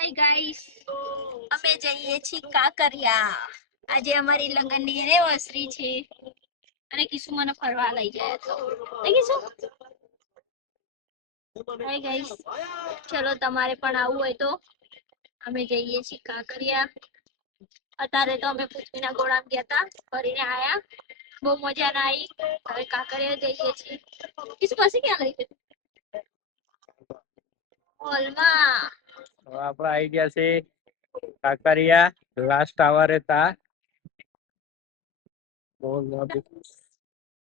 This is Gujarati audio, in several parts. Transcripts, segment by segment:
હાય ગાઈસ, અમે જઈએ છીએ કાંકરિયા. આજે અમારી લગ્નની એનિવર્સરી છે અને કિશુ મને ફરવા લઈ જાય તો કિશુ હાય ગાઈસ, ચલો તમારે પણ આવવું હોય તો અમે જઈએ છીએ કાંકરિયા. અત્યારે તો અમે પૃથ્વીના ગોળામાં ગયા હતા, ફરીને આયા, બહુ મજા ના આવી. હવે કાંકરિયા જઈએ છીએ. કિશુ પછી ક્યાં લઈ જાય? હોલમાં. આપડે આવી ગયા છે કાંકરિયા. લાસ્ટ આવર હતા.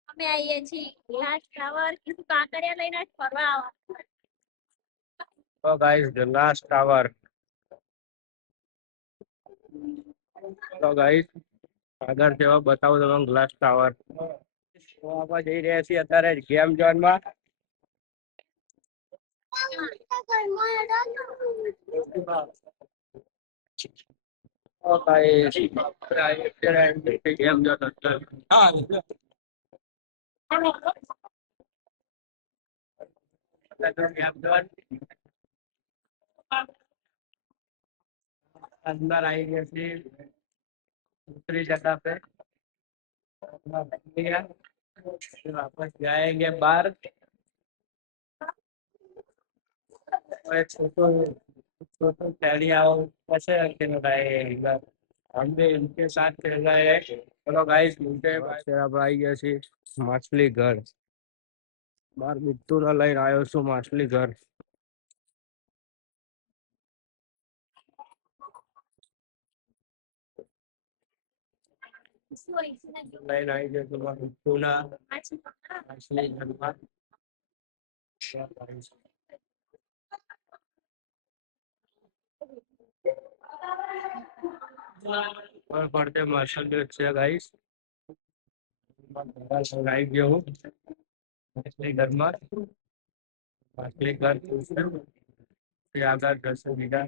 અમે આવીએ છીએ લાસ્ટ ટાવર. કિશુ કાંકરિયા લઈને ફરવા આવવા. તો ગાઈસ ધ લાસ્ટ આવર. તો ગાઈસ આગળ જેવા બતાવું તમને ગ્લાસ ટાવર. તો આપણે જઈ રહ્યા છીએ અત્યારે ગેમ ઝોન માં. તો ગાઈસ ગેમ ઝોન अंदर आई गए दूसरी जगह पे वापस जाएंगे बाहर। छोटो छोटो खैलिया कैसे रखेगा हम भी इनके साथ खेल रहे हैं। चलो गाइस मिलते हैं। आई गए माछली घर बार बिट्टू ना लઈને આવ્યો છું માછલી ઘર. લઈને આવી ગયો છું બિટ્ટુ ના માછલી ઘરમાં. પડતે માર્શલ છે ગાઈસ. આવી ગયો હું માછલી ઘરમાં. માછલી ઘર આગળ દર્શન દીધા.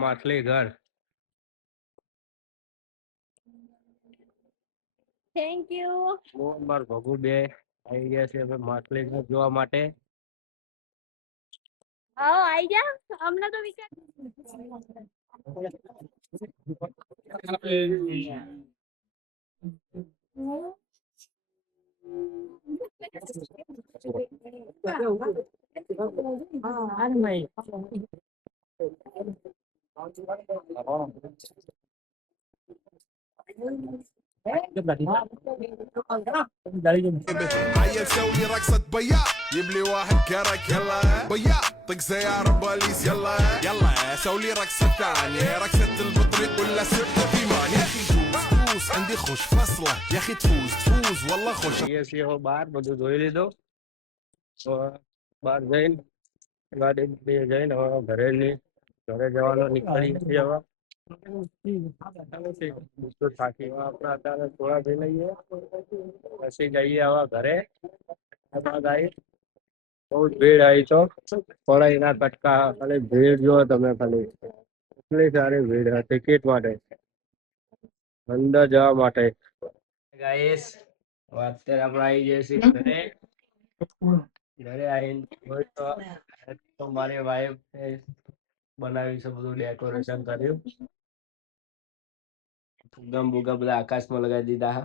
માછલી ઘર. Thank you. માર ભગુ બે આવી ગયા છે હવે માછલી ઘર જોવા માટે. હા આઈ જા. અમને તો વિચાર عيل سوي رقصة بياع يبلي واحد كرك يلا بياع طق سيارة بوليس يلا يلا سوي رقصة ثانية رقصة البطريق ولا سبت في مان يا اخي فوز عندي خوش فصلة يا اخي تفوز والله خوش. બહાર બધું જોઈ લીધું. તો બહાર જઈને ગાડી જઈને હવે ઘરે જવાનો નીકળી છીએ હવે. થાકી આપણે અત્યારે થોડા જઈ લઈએ પછી જઈએ હવે ઘરે. બહુ જ ભીડ આવી તો પડાઈ ના કટકા. ખાલી ભીડ જો તમે ખાલી એટલી સારી ભીડ ટિકિટ માટે અંદર જવા માટે. ગાઈસ અત્યારે આપણે આવી જઈએ છીએ ઘરે. ઘરે આવીને તો મારી વાઈફ બનાવ્યું છે બધું ડેકોરેશન કર્યું. ફુગ્ગા બુગ્ગા બધા આકાશમાં લગાવી દીધા.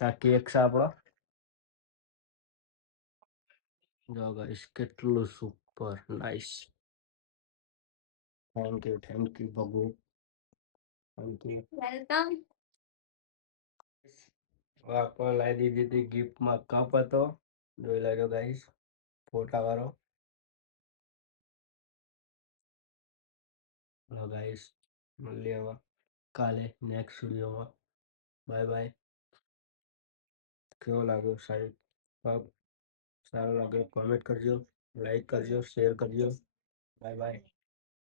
હા કેક છે આપણો. જો ગાઈસ કેટલું super nice. Thank you Bhagu, thank you. Welcome. આપણે લાવી દીધી હતી ગિફ્ટમાં કપ હતો, જોઈ લેજો ગાઈસ, ફોટા વાળો. હેલો ગાઈસ, મળીએ હવે કાલે નેક્સ્ટ વિડીયોમાં. Bye bye. કેવો લાગ્યો સાહેબ? સારો લાગ્યો કોમેન્ટ કરજો, લાઈક કરજો, શેર કરજો. Bye bye.